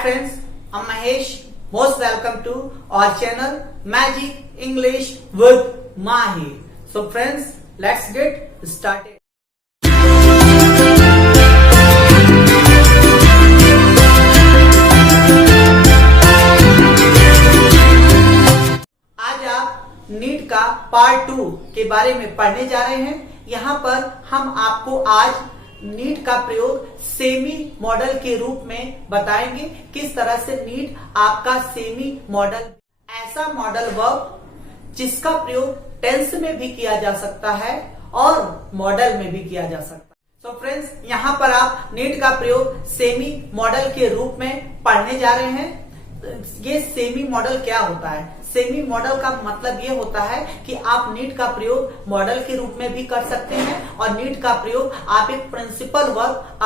Hi friends, I'm Mahesh. Most welcome to our channel Magic English with Mahi. So friends, let's get started. आज आप NEET का part 2 के बारे में पढ़ने जा रहे हैं। यहाँ पर हम आपको आज नीट का प्रयोग सेमी मॉडल के रूप में बताएंगे। किस तरह से नीट आपका सेमी मॉडल, ऐसा मॉडल वर्ब जिसका प्रयोग टेंस में भी किया जा सकता है और मॉडल में भी किया जा सकता है। तो फ्रेंड्स, यहाँ पर आप नीट का प्रयोग सेमी मॉडल के रूप में पढ़ने जा रहे हैं। ये सेमी मॉडल क्या होता है? सेमी मॉडल का मतलब ये होता है कि आप नीट का प्रयोग मॉडल के रूप में भी कर सकते हैं और नीट का प्रयोग आप एक प्रिंसिपल वर्ब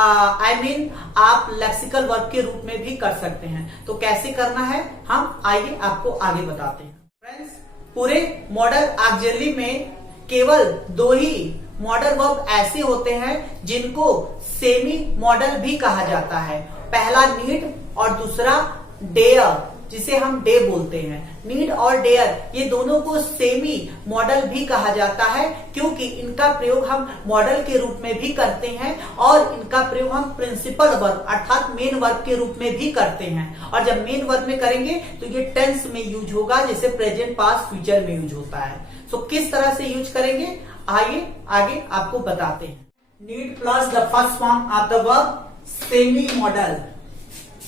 आप लेक्सिकल वर्ब के रूप में भी कर सकते हैं। तो कैसे करना है हम आइए आपको आगे बताते हैं। फ्रेंड्स, पूरे मॉडल ऑक्सिलरी में केवल 2 ही मॉडल वर्ब ऐसे होते हैं जिनको सेमी मॉडल भी कहा जाता है। पहला नीड और दूसरा डेयर, जिसे हम डे बोलते हैं। नीड और डेयर ये दोनों को सेमी मॉडल भी कहा जाता है क्योंकि इनका प्रयोग हम मॉडल के रूप में भी करते हैं और इनका प्रयोग हम प्रिंसिपल वर्ब अर्थात मेन वर्ब के रूप में भी करते हैं। और जब मेन वर्ब में करेंगे तो ये टेंस में यूज होगा, जैसे प्रेजेंट पास्ट फ्यूचर में यूज होता है। तो किस तरह से यूज करेंगे आइए आगे आपको बताते हैं। Need plus the first form of the verb semi model.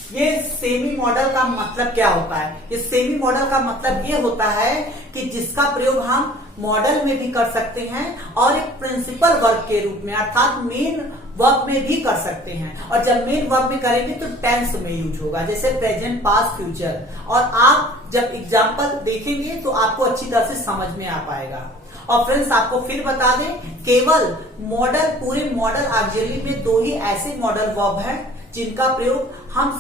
ये सेमी मॉडल का मतलब क्या होता है? ये सेमी मॉडल का मतलब ये होता है कि जिसका प्रयोग हम मॉडल में भी कर सकते हैं और एक प्रिंसिपल वर्ब के रूप में अर्थात मेन वर्ब में भी कर सकते हैं। और जब मेन वर्ब में करेंगे तो टेंस में यूज होगा, जैसे प्रेजेंट पास्ट फ्यूचर। और आप जब एग्जाम्पल देखेंगे तो आपको अच्छी तरह से समझ में आ पाएगा। और फ्रेंड्स, आपको फिर बता दें, केवल मॉडल पूरे मॉडल ऑक्सिलरी में 2 ही ऐसे मॉडल वर्ब हैं जिनका प्रयोग हम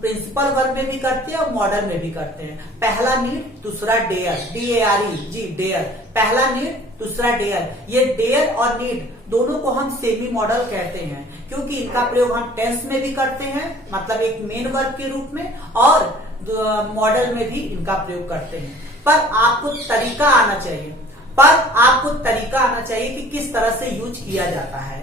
प्रिंसिपल वर्ब में भी करते हैं और मॉडल में भी करते हैं। पहला नीड, दूसरा डेयर, DARE जी, डेयर। पहला नीड, दूसरा डेयर। ये डेयर और नीड दोनों को हम सेमी मॉडल कहते हैं क्योंकि इनका प्रयोग हम टेंस में भी करते हैं, मतलब एक मेन वर्ब के रूप में, और मॉडल में भी इनका प्रयोग करते हैं। पर आपको तरीका आना चाहिए कि किस तरह से यूज किया जाता है।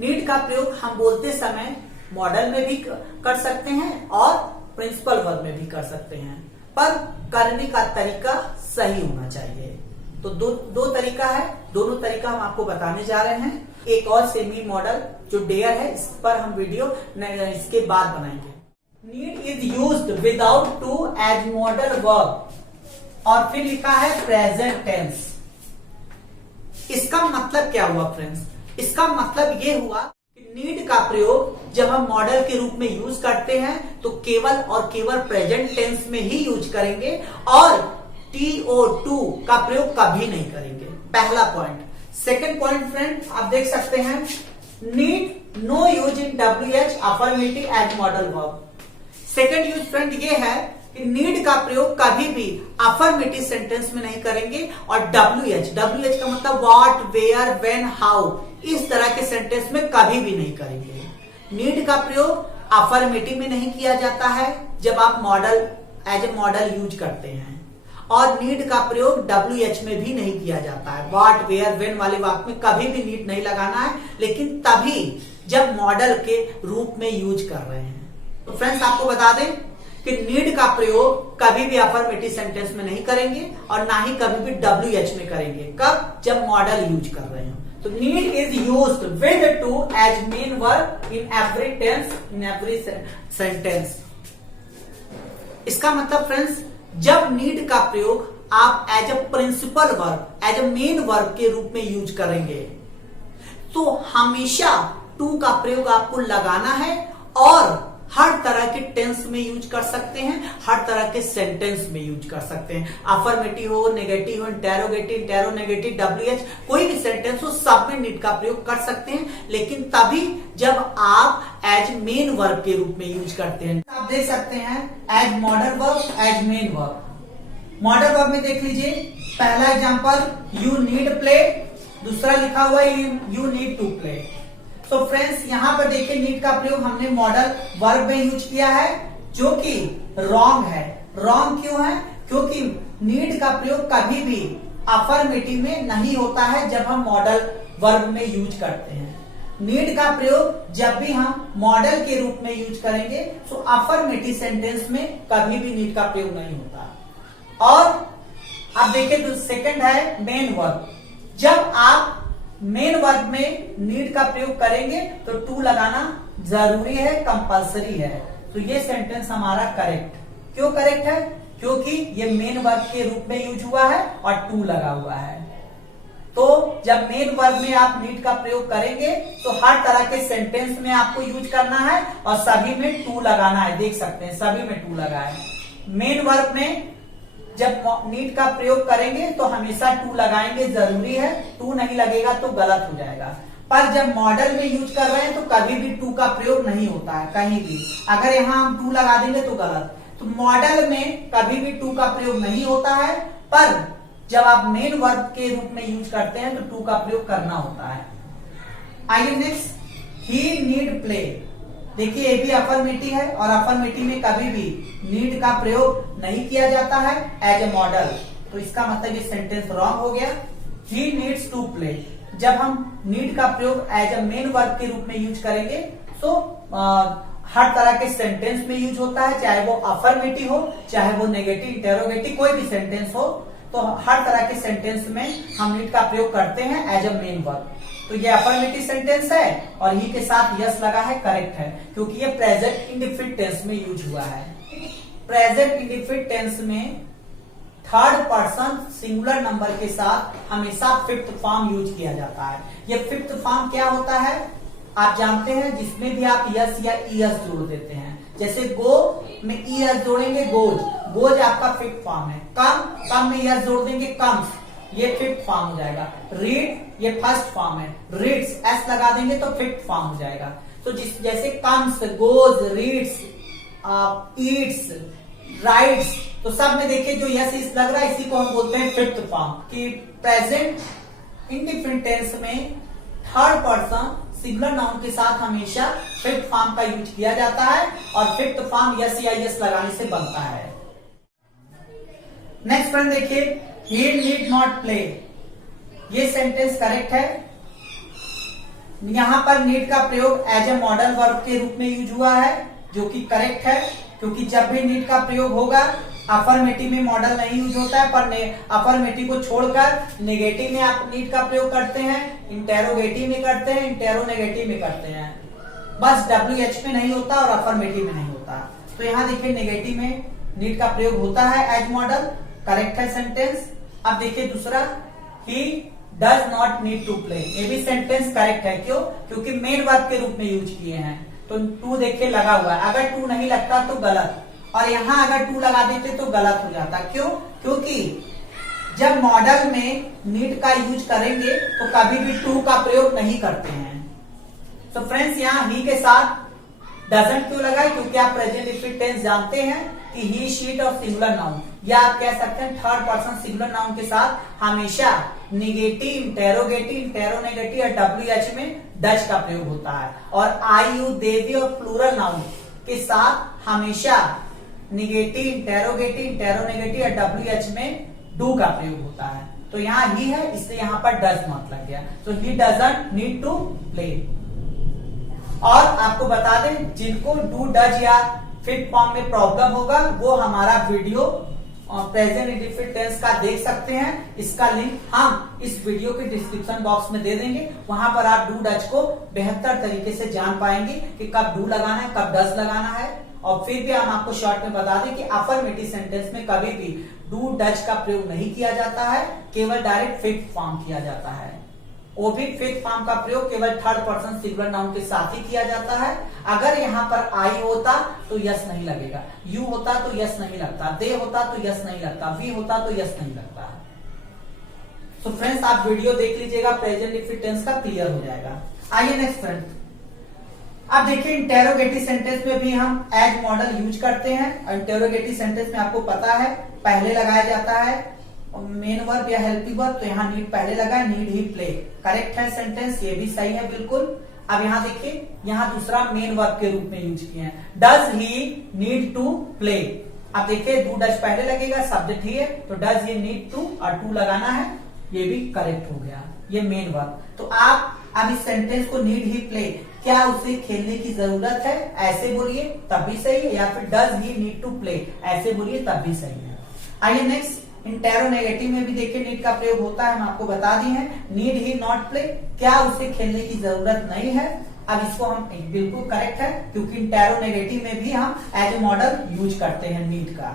नीड का प्रयोग हम बोलते समय मॉडल में भी कर सकते हैं और प्रिंसिपल वर्ब में भी कर सकते हैं, पर करने का तरीका सही होना चाहिए। तो दो तरीका है, दोनों तरीका हम आपको बताने जा रहे हैं। एक और सेमी मॉडल जो डेयर है, इस पर हम वीडियो इसके बाद बनाएंगे। Need is used without to as model verb, और फिर लिखा है प्रेजेंट टेंस। इसका मतलब क्या हुआ फ्रेंड्स? इसका मतलब ये हुआ कि नीड का प्रयोग जब हम मॉडल के रूप में यूज करते हैं तो केवल और केवल प्रेजेंट टेंस में ही यूज करेंगे और TO2 का प्रयोग कभी नहीं करेंगे। पहला पॉइंट। सेकंड पॉइंट फ्रेंड, आप देख सकते हैं, need no use in WH affirmative as model verb. Second use friend ये है कि नीड का प्रयोग कभी भी अफर्मेटिव सेंटेंस में नहीं करेंगे और WH का मतलब व्हाट, वेयर, व्हेन, हाउ, इस तरह के सेंटेंस में कभी भी नहीं करेंगे। नीड का प्रयोग अफर्मेटिव में नहीं किया जाता है जब आप modal as a modal use करते हैं, और नीड का प्रयोग WH में भी नहीं किया जाता है। व्हाट, वेयर, व्हेन वाले वाक्य में कभी भी नीड नहीं लगाना है, लेकिन तभी जब मॉडल के रूप में यूज कर रहे हैं। तो फ्रेंड्स, आपको बता दें कि नीड का प्रयोग कभी भी अफर्मेटिव सेंटेंस में नहीं करेंगे और ना ही कभी भी WH में करेंगे। कब? जब मॉडल यूज कर रहे हो। तो need is used with to as main verb in every tense, in every sentence. इसका मतलब फ्रेंड्स, जब नीड का प्रयोग आप as a principal verb, as a main verb के रूप में यूज करेंगे तो हमेशा टू का प्रयोग आपको लगाना है और हर तरह के टेंस में यूज कर सकते हैं, हर तरह के सेंटेंस में यूज कर सकते हैं। अफर्मेटिव हो, नेगेटिव हो, इंटेरोगेटिव, इंटेरोनेगेटिव, WH, कोई भी सेंटेंस हो, सब में नीड का प्रयोग कर सकते हैं, लेकिन तभी जब आप एज मेन वर्ब के रूप में यूज करते हैं। आप देख सकते हैं as model verb, as main verb. Modal verb में देख लीजिए, पहला एग्जांपल, यू नीड प्ले, दूसरा लिखा हुआ है you need to play. So friends यहाँ पर देखिए नीड का प्रयोग हमने मॉडल वर्ब में यूज किया है, जो कि रॉन्ग है। रॉन्ग क्यों है? क्योंकि नीड का प्रयोग कभी भी अफर्मेटिव में नहीं होता है जब हम मॉडल वर्ब में यूज करते हैं। नीड का प्रयोग जब भी हम मॉडल के रूप में यूज करेंगे तो अफर्मेटिव सेंटेंस में कभी भी नीड का प्रयोग नहीं होता। और अब देखिए जो सेकंड है मेन वर्ब। जब आप मेन वर्ब में नीड का प्रयोग करेंगे तो टू लगाना जरूरी है, कंपलसरी है। तो ये सेंटेंस हमारा करेक्ट। क्यों करेक्ट है? क्योंकि ये मेन वर्ब के रूप में यूज हुआ है और टू लगा हुआ है। तो जब मेन वर्ब में आप नीड का प्रयोग करेंगे तो हर तरह के सेंटेंस में आपको यूज करना है और सभी में टू लगाना है। देख सकते हैं सभी में टू लगा है। मेन वर्ब में जब नीड का प्रयोग करेंगे तो हमेशा टू लगाएंगे, जरूरी है। टू नहीं लगेगा तो गलत हो जाएगा। पर जब मॉडल में यूज कर रहे हैं तो कभी भी टू का प्रयोग नहीं होता है कहीं भी। अगर यहाँ हम टू लगा देंगे तो गलत। तो मॉडल में कभी भी टू का प्रयोग नहीं होता है, पर जब आप मेन वर्ब के रूप में यूज करते हैं तो टू का प्रयोग करना होता है। आइए नेक्स्ट, ही नीड प्ले। देखिए ये भी अफर्मेटिव है और अफर्मेटिव में कभी भी नीड का प्रयोग नहीं किया जाता है एज ए मॉडल। तो इसका मतलब ये सेंटेंस रॉन्ग हो गया। He needs to play. जब हम नीड का प्रयोग एज ए मेन वर्ब के रूप में यूज करेंगे तो हर तरह के सेंटेंस में यूज होता है, चाहे वो अफर्मेटिव हो, चाहे वो नेगेटिव, इंटेरोगेटिव, कोई भी सेंटेंस हो। तो हर तरह के सेंटेंस में हम नीड का प्रयोग करते हैं एज ए मेन वर्ब। तो ये अफर्मेटिव सेंटेंस है और ही के साथ यस लगा है, करेक्ट है, क्योंकि ये प्रेजेंट इंडेफिनिट टेंस में यूज हुआ है। प्रेजेंट इंडेफिनिट टेंस में थर्ड पर्सन सिंगुलर नंबर के साथ हमेशा फिफ्थ फॉर्म यूज किया जाता है। ये फिफ्थ फॉर्म क्या होता है आप जानते हैं, जिसमें भी आप यस या ईएस जोड़ देते हैं। जैसे गो में ईएस जोड़ेंगे गोज, गोज आपका फिफ्थ फॉर्म है। कम में यस जोड़ देंगे कम्स, ये फिफ्थ फॉर्म हो जाएगा। रीड ये फर्स्ट फॉर्म है, रीड्स एस लगा देंगे तो फिफ्थ फॉर्म हो जाएगा। तो जैसे comes, goes, reads, Yeats, rights, तो सब में देखिए जो यस इस लग रहा है इसी को हम बोलते हैं फिफ्थ फॉर्म। कि प्रेजेंट इंडेफिनिट टेंस में थर्ड पर्सन सिंगुलर नाउन के साथ हमेशा फिफ्थ फॉर्म का यूज किया जाता है और फिफ्थ फॉर्म यस या यस लगाने से बनता है। नेक्स्ट फ्रेंड देखिए, he need not play। ये सेंटेंस करेक्ट है। यहां पर नीड का प्रयोग एज ए मॉडल वर्ब के रूप में यूज हुआ है, जो कि करेक्ट है, क्योंकि जब भी नीड का प्रयोग होगा अफर्मेटिव में मॉडल नहीं यूज होता है, पर अफर्मेटिव को छोड़कर नेगेटिव में आप नीड का प्रयोग करते हैं, इंटेरोगेटिव में करते हैं, इंटेरोनेगेटिव में करते हैं। बस WH में नहीं होता और अफर्मेटिव में नहीं होता। तो यहाँ देखिए नेगेटिव में नीड का प्रयोग होता है एज मॉडल, करेक्ट है सेंटेंस। अब देखिए दूसरा, he does not need to play. ये भी सेंटेंस करेक्ट है। क्यों? क्योंकि मेन वर्ब के रूप में यूज किए हैं। तो टू देखिए लगा हुआ है, अगर टू नहीं लगता तो गलत, और यहां अगर टू लगा देते तो गलत हो जाता। क्यों? क्योंकि जब मॉडल में नीड का यूज करेंगे तो कभी भी टू का प्रयोग नहीं करते हैं। तो फ्रेंड्स यहाँ ही के साथ डजंट क्यों लगा है? क्योंकि आप प्रेजेंट इंडेफिनिट टेंस जानते हैं कि ही, शीट और सिंगुलर नाउन, या आप कह सकते हैं थर्ड पर्सन सिंगुलर नाउन के साथ हमेशा निगेटिव, इंटेरोगेटिव, इंटेरोनेगेटिव और WH में डज का प्रयोग होता है। और आई, यू, दे, वी और प्लूरल नाउन के साथ हमेशा निगेटिव, इंटेरोगेटिव, इंटेरोनेगेटिव और WH में डू का प्रयोग होता है। तो यहाँ ही है इसलिए यहाँ पर डज नॉट लग गया। तो he doesn't need to play. और आपको बता दें, जिनको डू, डज या फिफ्थ फॉर्म में प्रॉब्लम होगा वो हमारा वीडियो प्रेजेंट इंडेफिनिट टेंस का देख सकते हैं। इसका लिंक हम इस वीडियो के डिस्क्रिप्शन बॉक्स में दे देंगे। वहां पर आप डू, डज को बेहतर तरीके से जान पाएंगे कि कब डू लगाना है, कब डज लगाना है। और फिर भी हम आपको शॉर्ट में बता दें कि अफर्मेटिव सेंटेंस में कभी भी डू, डज का प्रयोग नहीं किया जाता है, केवल डायरेक्ट फिफ्थ फॉर्म किया जाता है। वो भी फिफ्थ फॉर्म का प्रयोग केवल थर्ड पर्सन सिंगुलर नाउन के साथ ही किया जाता है। अगर यहाँ पर आई होता तो यस नहीं लगेगा, यू होता तो यस नहीं लगता, दे होता तो यस नहीं लगता, वी होता तो यस नहीं लगता। तो फ्रेंड्स आप वीडियो देख लीजिएगा, प्रेजेंट इंडेफिनिट टेंस का क्लियर हो जाएगा। आइए नेक्स्ट फ्रेंड, अब देखिए इंटेरोगेटिव सेंटेंस में भी हम एज मॉडल यूज करते हैं। इंटेरोगेटिव सेंटेंस में आपको पता है पहले लगाया जाता है मेन वर्ब या हेल्पिंग वर्ब, तो यहाँ नीड पहले लगा है, नीड ही प्ले। करेक्ट है सेंटेंस, ये भी सही है बिल्कुल। अब यहाँ देखिए, यहाँ दूसरा मेन वर्ब के रूप में यूज किए हैं, does he need to play. अब देखिए डू डज पहले लगेगा, सब्जेक्ट ही है, तो डज ही नीड टू और टू लगाना है, ये भी करेक्ट हो गया, ये मेन वर्ब। तो आप अब इस सेंटेंस को नीड ही प्ले, क्या उसे खेलने की जरूरत है, ऐसे बोलिए तब भी सही है, या फिर does he need to play ऐसे बोलिए तब भी सही है। आइए नेक्स्ट, इंटेरोनेगेटिव में भी देखिए नीड का प्रयोग होता है, हम आपको बता दिए हैं। नीड ही नॉट प्ले, क्या उसे खेलने की जरूरत नहीं है। अब इसको हम बिल्कुल करेक्ट है, क्योंकि इंटेरोनेगेटिव में भी हम एज ए मॉडल यूज करते हैं नीड का,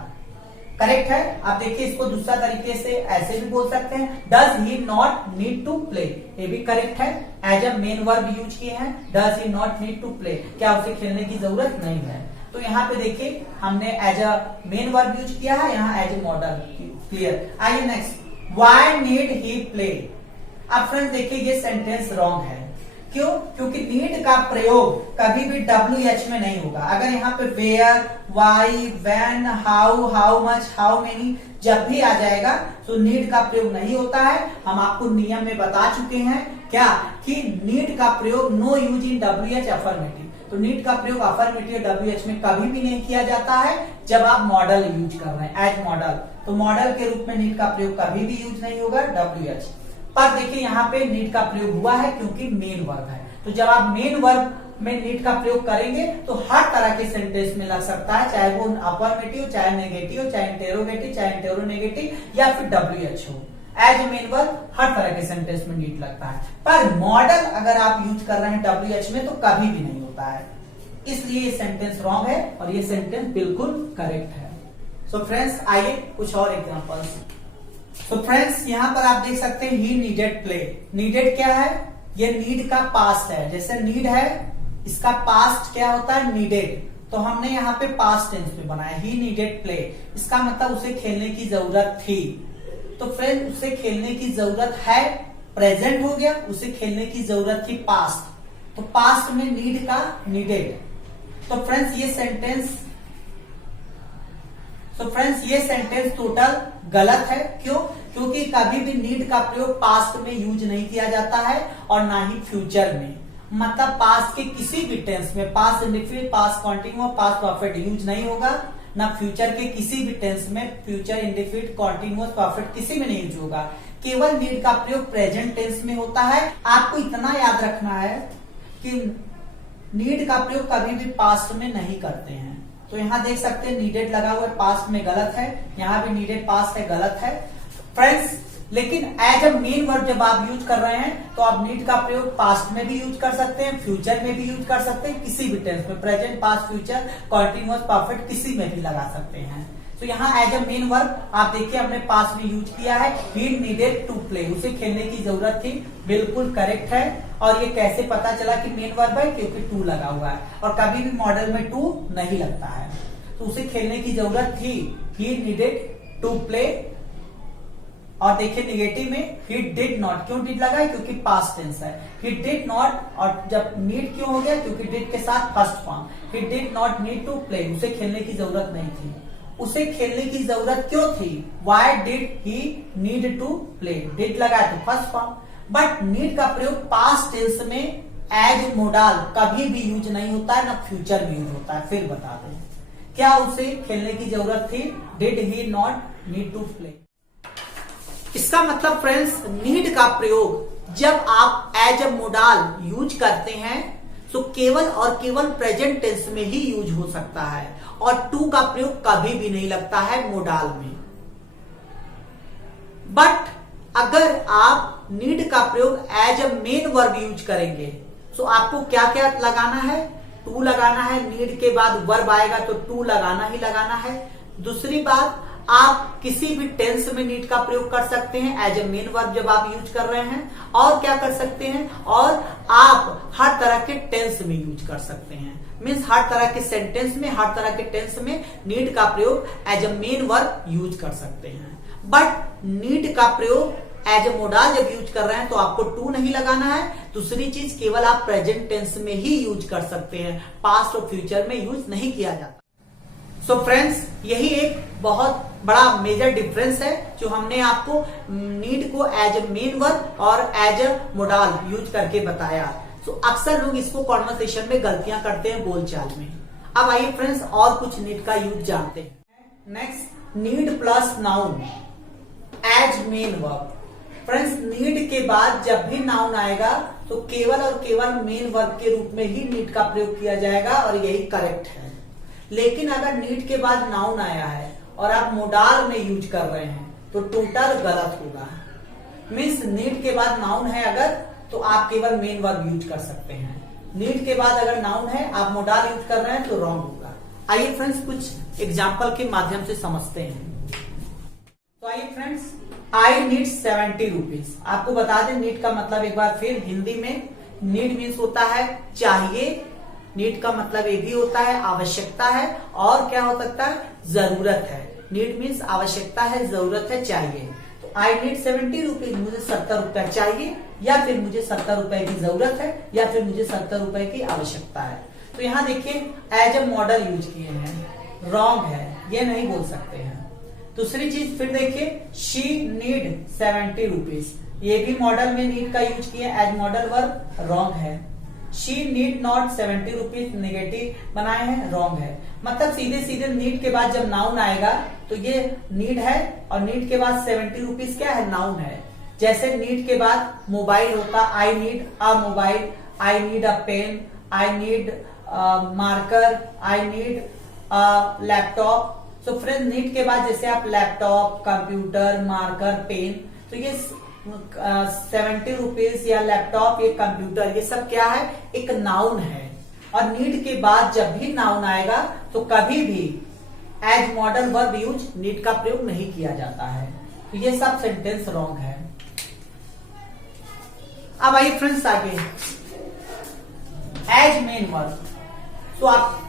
करेक्ट है। आप देखिए इसको दूसरा तरीके से ऐसे भी बोल सकते हैं, does he not need to play, ये भी करेक्ट है, as a main verb use किए हैं, does he not need to play, क्या उसे खेलने की जरूरत नहीं है। तो यहाँ पे देखिए हमने as a main verb use किया है, यहाँ एज ए मॉडल, क्लियर। आइए next, why need he play. अब फ्रेंड्स देखिए ये सेंटेंस रॉन्ग है, क्यों? क्योंकि नीड का प्रयोग कभी भी WH में नहीं होगा। अगर यहाँ पे where, why, when, how much, how many जब भी आ जाएगा तो नीड का प्रयोग नहीं होता है। हम आपको नियम में बता चुके हैं क्या, कि नीड का प्रयोग no use in WH affirmative, तो नीड का प्रयोग अफर्मेटिव WH में कभी भी नहीं किया जाता है जब आप मॉडल यूज कर रहे हैं, एज मॉडल। तो मॉडल के रूप में नीड का प्रयोग कभी भी यूज नहीं होगा WH। पर देखिए यहाँ पे नीड का प्रयोग हुआ है क्योंकि मेन वर्ब है, तो जब आप मेन वर्ब में नीड का प्रयोग करेंगे तो हर तरह के सेंटेंस में लग सकता है, चाहे वो अफर्मेटिव, चाहे नेगेटिव, चाहे इंटेरोगेटिव, चाहे इंटेरोनेगेटिव या फिर WH हो। एज ए मेन वर्ब हर तरह के सेंटेंस में नीड लगता है, पर मॉडल अगर आप यूज कर रहे हैं WH में तो कभी भी नहीं होता है, इसलिए ये सेंटेंस रॉन्ग है और ये सेंटेंस बिल्कुल करेक्ट है। सो फ्रेंड्स आइए कुछ और एग्जांपल्स। तो फ्रेंड्स यहाँ पर आप देख सकते हैं ही नीडेड प्ले। नीडेड क्या है, ये नीड का पास्ट है, जैसे नीड है इसका पास्ट क्या होता है, नीडेड, तो हमने यहाँ पे पास्ट टेंस में बनाया ही नीडेड प्ले, इसका मतलब उसे खेलने की जरूरत थी। तो फ्रेंड उसे खेलने की जरूरत है प्रेजेंट हो गया, उसे खेलने की जरूरत थी पास्ट, तो पास्ट में नीड का नीडेड। तो फ्रेंड्स ये सेंटेंस टोटल गलत है, क्यों? क्योंकि कभी भी नीड का प्रयोग पास्ट में यूज नहीं किया जाता है और ना ही फ्यूचर में, मतलब पास्ट के किसी भी टेंस में, past indefinite, past continuous, past perfect use नहीं होगा, ना फ्यूचर के किसी भी टेंस में फ्यूचर इंडेफिनिट, कॉन्टिन्यूअस, परफेक्ट किसी में नहीं यूज होगा। केवल नीड का प्रयोग प्रेजेंट टेंस में होता है। आपको इतना याद रखना है कि नीड का प्रयोग कभी भी पास्ट में नहीं करते हैं। तो यहाँ देख सकते हैं नीडेड लगा हुआ है, पास्ट में गलत है, यहाँ भी नीडेड पास्ट है, गलत है फ्रेंड्स। लेकिन एज अ मेन वर्ब जब आप यूज कर रहे हैं तो आप नीड का प्रयोग पास्ट में भी यूज कर सकते हैं, फ्यूचर में भी यूज कर सकते हैं, किसी भी टेंस में, present, past, future, continuous, perfect किसी में भी लगा सकते हैं। तो यहाँ एज अ मेन वर्ब आप देखिए हमने पास्ट में यूज किया है, ही नीडेड टू प्ले, उसे खेलने की जरूरत थी, बिल्कुल करेक्ट है। और ये कैसे पता चला कि मेन वर्ब है, क्योंकि टू लगा हुआ है और कभी भी मॉडल में टू नहीं लगता है, तो उसे खेलने की जरूरत थी, ही नीडेड टू प्ले। और देखिए निगेटिव में ही डिड नॉट, क्यों डिड लगा है, क्योंकि पास्ट टेंस है, ही डिड नॉट, और जब नीड क्यों हो गया, क्योंकि डिड के साथ first form, he did not need to play, उसे खेलने की जरूरत नहीं थी। उसे खेलने की जरूरत क्यों थी, why did he need to play, did लगा है तो फर्स्ट फॉर्म। बट नीड का प्रयोग पास्ट टेंस में एज मोडाल कभी भी यूज नहीं होता है, ना फ्यूचर में यूज होता है। फिर बता दें क्या उसे खेलने की जरूरत थी, did he not need to play. इसका मतलब फ्रेंड्स नीड का प्रयोग जब आप एज अ मोडाल यूज करते हैं तो केवल और केवल प्रेजेंट टेंस में ही यूज हो सकता है, और टू का प्रयोग कभी भी नहीं लगता है मोडाल में। बट अगर आप नीड का प्रयोग as a main verb use करेंगे तो आपको क्या क्या लगाना है, टू लगाना है, नीड के बाद वर्ब आएगा तो टू लगाना ही लगाना है। दूसरी बात, आप किसी भी टेंस में नीड का प्रयोग कर सकते हैं एज ए मेन वर्ब जब आप यूज कर रहे हैं, और क्या कर सकते हैं, और आप हर तरह के टेंस में यूज कर सकते हैं, मीन्स हर तरह के सेंटेंस में, हर तरह के टेंस में नीड का प्रयोग as a main verb use कर सकते हैं। बट नीड का प्रयोग एज ए मोडाल जब यूज कर रहे हैं तो आपको टू नहीं लगाना है। दूसरी चीज, केवल आप प्रेजेंट टेंस में ही यूज कर सकते हैं, पास्ट और फ्यूचर में यूज नहीं किया जाता। सो फ्रेंड्स यही एक बहुत बड़ा मेजर डिफरेंस है जो हमने आपको नीड को एज ए मेन वर्ब और एज ए मोडाल यूज करके बताया। तो अक्सर लोग इसको कॉन्वर्सेशन में गलतियां करते हैं बोलचाल में। अब आइए फ्रेंड्स और कुछ नीड का यूज जानते हैं। Next, need plus noun as main verb. Friends, need के बाद जब भी नाउन आएगा तो केवल और केवल मेन वर्ब के रूप में ही नीड का प्रयोग किया जाएगा और यही करेक्ट है। लेकिन अगर नीड के बाद नाउन आया है और आप मोडाल में यूज कर रहे हैं तो टोटल गलत होगा। मीन्स नीड के बाद नाउन है अगर, तो आप केवल मेन वर्ब यूज कर सकते हैं। नीड के बाद अगर नाउन है आप मोडाल यूज कर रहे हैं तो रॉन्ग होगा। आइए फ्रेंड्स कुछ एग्जाम्पल के माध्यम से समझते हैं। तो आइए फ्रेंड्स, आई नीड 70 रुपीज। आपको बता दें नीड का मतलब एक बार फिर हिंदी में, नीड मीन्स होता है चाहिए, नीड का मतलब ये भी होता है आवश्यकता है, और क्या हो सकता है जरूरत है। नीड मीन्स आवश्यकता है, जरूरत है, चाहिए। तो आई नीड 70 रुपीज, मुझे 70 रुपया चाहिए, या फिर मुझे 70 रुपए की जरूरत है, या फिर मुझे 70 रुपए की आवश्यकता है। तो यहाँ देखिए एज ए मॉडल यूज किए हैं, रॉन्ग है, ये नहीं बोल सकते हैं। दूसरी चीज फिर देखिए, शी नीड 70 रुपीज, ये भी मॉडल में नीड का यूज किए एज मॉडल वर्ब, रॉन्ग है। She need not 70 rupees, negative बनाए हैं, रॉन्ग है। मतलब सीधे सीधे नीड के बाद जब नाउन आएगा तो ये नीड है, और नीड के बाद 70 रुपीज क्या है, नाउन है। जैसे नीड के बाद मोबाइल होता, I need a mobile, I need a pen, I need marker, I need laptop. तो फ्रेंड, नीड के बाद जैसे आप लैपटॉप, कंप्यूटर, मार्कर, पेन, तो ये 70 रुपीज या लैपटॉप, ये कंप्यूटर, ये सब क्या है, एक नाउन है। और नीड के बाद जब भी नाउन आएगा तो कभी भी as model verb use need का प्रयोग नहीं किया जाता है। तो ये सब सेंटेंस रॉन्ग है। अब आइए फ्रेंड्स आगे, एज मेन वर्ब। तो आप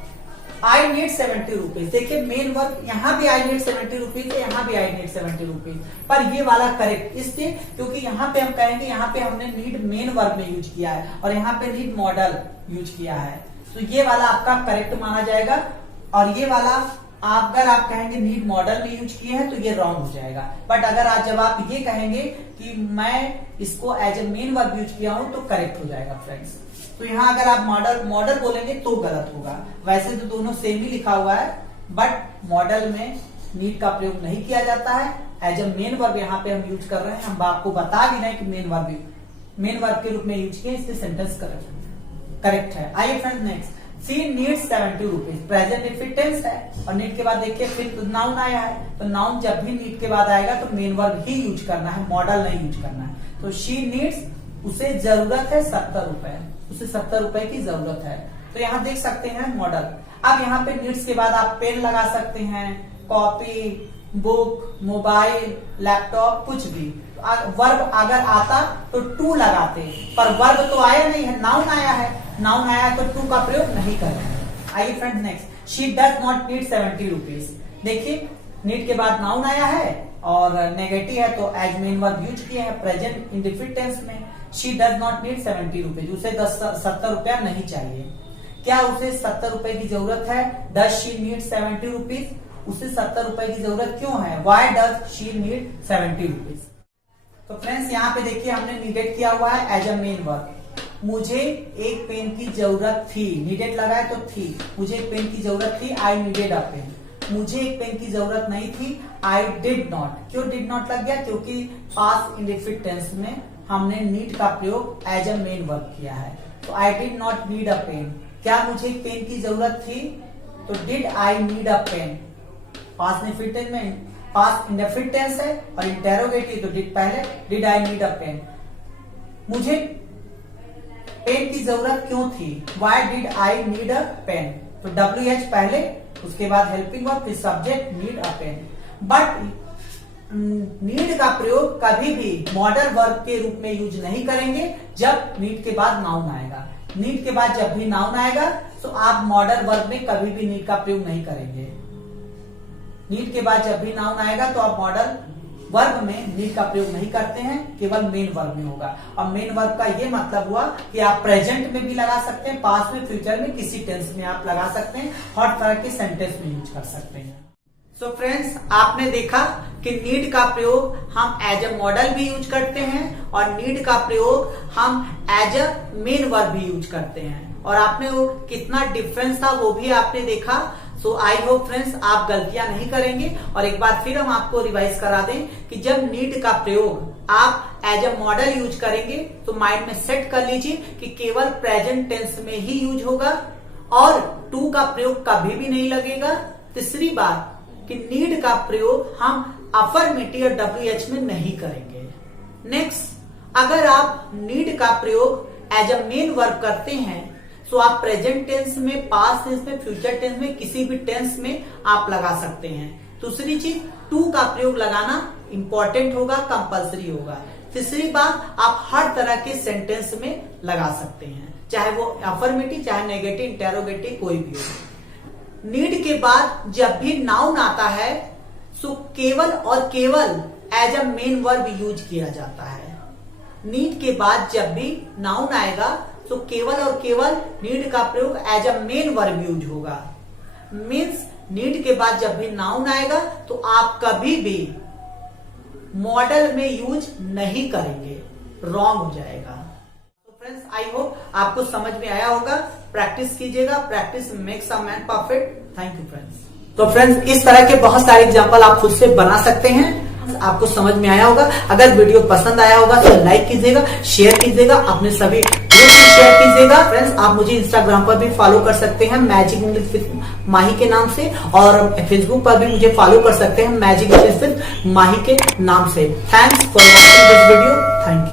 आई नीड 70 रुपीज, देखिए मेन वर्ब, यहाँ भी आई नीड 70 रुपीज है, यहाँ भी आई नीड 70 रुपीज, पर ये वाला करेक्ट इसलिए क्योंकि यहाँ पे हम कहेंगे यहाँ पे हमने नीड मेन वर्ब में यूज किया है और यहाँ पे नीड मॉडल यूज किया है, तो ये वाला आपका करेक्ट माना जाएगा। और ये वाला अगर आप कहेंगे नीड मॉडल में यूज किए हैं तो ये रॉन्ग हो जाएगा। बट अगर आज जब आप ये कहेंगे कि मैं इसको as a main verb use किया हूं तो करेक्ट हो जाएगा फ्रेंड्स। तो यहाँ अगर आप मॉडल बोलेंगे तो गलत होगा। वैसे तो दोनों सेम ही लिखा हुआ है, बट मॉडल में नीड का प्रयोग नहीं किया जाता है, एज ए मेन वर्ब यहाँ पे हम यूज कर रहे हैं। हम आपको बता भी रहे हैं कि मेन वर्ब के रूप में यूज किए, इसलिए सेंटेंस करेक्ट है। आइए फ्रेंड्स नेक्स्ट, सी नीड्स 70 रुपीज, प्रेजेंट इंडिफिटेंस है और नीड के बाद देखिए फिर नाउन आया है, तो नाउन जब भी नीड के बाद आएगा तो मेन वर्ब ही यूज करना है, मॉडल नहीं यूज करना है। तो शी नीड्स, उसे जरूरत है 70 रुपए, उसे 70 रुपए की जरूरत है, तो यहाँ देख सकते हैं मॉडल। अब यहाँ पे नीड्स के बाद आप पेन लगा सकते हैं, कॉपी, बुक, मोबाइल, लैपटॉप, कुछ भी। वर्ब अगर आता तो टू लगाते, पर वर्ब तो आया नहीं है, नाउन आया है, नाउन आया तो टू का प्रयोग नहीं कर रहे हैं। आइए friends next, she does not need 70 rupees. देखिए नीड के बाद नाउन आया है और नेगेटिव है तो एज मेन वर्ब यूज किए हैं प्रेजेंट इंडिफिटेंस में। She does not need 70 rupees, उसे 70 रुपया नहीं चाहिए। क्या उसे 70 रुपए की जरूरत है? डज शी नीड 70 रुपीज, उसे 70 रुपए की जरूरत क्यों है? Why does she need 70 rupees. तो फ्रेंड्स यहाँ पे देखिए हमने नीडेड किया हुआ है एज अ मेन वर्ब। मुझे एक पेन की जरूरत थी, नीडेड लगा है तो थी, मुझे एक पेन की जरूरत थी, आई नीडेड अ पेन। मुझे एक पेन की जरूरत नहीं थी, आई डिड नॉट। क्यों डिड नॉट लग गया? क्योंकि पास्ट इंडेफिनिट टेंस में हमने नीड का प्रयोग एज अ मेन वर्ब किया है। तो I did not need a pen, क्या मुझे एक पेन की जरूरत थी? तो did I need a pen, past indefinite में पास्ट इंडेफिनिट टेंस है और इंटेरोगेटिव तो डिड पहले, did I need a pen. मुझे पेन की जरूरत क्यों थी? Why did I need a pen, तो WH पहले, उसके बाद हेल्पिंग वर्ब, फिर subject need a pen. But need का प्रयोग कभी भी मॉडल वर्ब के रूप में यूज नहीं करेंगे जब नीड के बाद नाउन आएगा। नीड के बाद जब भी नाउन आएगा तो आप मॉडल वर्ब में कभी भी नीड का प्रयोग नहीं करेंगे। नीड के बाद जब भी नाउन आएगा तो आप मॉडल वर्ब में नीड का प्रयोग नहीं करते हैं, केवल मेन वर्ब में होगा। और मेन वर्ब का ये मतलब हुआ कि आप प्रेजेंट में भी लगा सकते हैं, पास्ट में, फ्यूचर में, किसी टेंस में आप लगा सकते हैं, हर तरह के सेंटेंस में यूज कर सकते हैं। सो फ्रेंड्स, आपने देखा कि नीड का प्रयोग हम एज अ मॉडल भी यूज करते हैं और नीड का प्रयोग हम एज अ मेन वर्ब भी यूज करते हैं। और आपने वो कितना डिफरेंस था वो भी आपने देखा। सो आई होप फ्रेंड्स आप गलतियां नहीं करेंगे। और एक बार फिर हम आपको रिवाइज करा दें कि जब नीड का प्रयोग आप एज अ मॉडल यूज करेंगे तो माइंड में सेट कर लीजिए कि केवल प्रेजेंट टेंस में ही यूज होगा और टू का प्रयोग कभी भी नहीं लगेगा। तीसरी बात कि नीड का प्रयोग हम अफर्मेटिव और WH में नहीं करेंगे। नेक्स्ट, अगर आप नीड का प्रयोग एज अ मेन वर्ब करते हैं तो आप प्रेजेंट टेंस में, पास्ट टेंस में, फ्यूचर टेंस में, किसी भी टेंस में आप लगा सकते हैं। दूसरी चीज, टू का प्रयोग लगाना इंपॉर्टेंट होगा, कंपल्सरी होगा। तीसरी बात, आप हर तरह के सेंटेंस में लगा सकते हैं, चाहे वो अफर्मेटिव, चाहे नेगेटिव, इंटेरोगेटिव, कोई भी हो। नीड के बाद जब भी नाउन आता है सो केवल और केवल as a main verb use किया जाता है। नीड के बाद जब भी नाउन आएगा तो केवल और केवल नीड का प्रयोग as a main verb use होगा। मीन्स नीड के बाद जब भी नाउन आएगा तो आप कभी भी मॉडल में यूज नहीं करेंगे, रॉन्ग हो जाएगा। तो फ्रेंड्स, आई होप आपको समझ में आया होगा। प्रैक्टिस कीजिएगा, practice makes a man perfect. Thank you friends. तो फ्रेंड्स, इस तरह के बहुत सारे एग्जाम्पल आप खुद से बना सकते हैं। आपको समझ में आया होगा। अगर वीडियो पसंद आया होगा तो लाइक कीजिएगा, शेयर कीजिएगा, अपने सभी ग्रुप में शेयर कीजिएगा। फ्रेंड्स, आप मुझे इंस्टाग्राम पर भी फॉलो कर सकते हैं मैजिक इंग्लिश विद माही के नाम से, और फेसबुक पर भी मुझे फॉलो कर सकते हैं मैजिक इंग्लिश विद माही के नाम से। Thanks for watching this video. Thank you.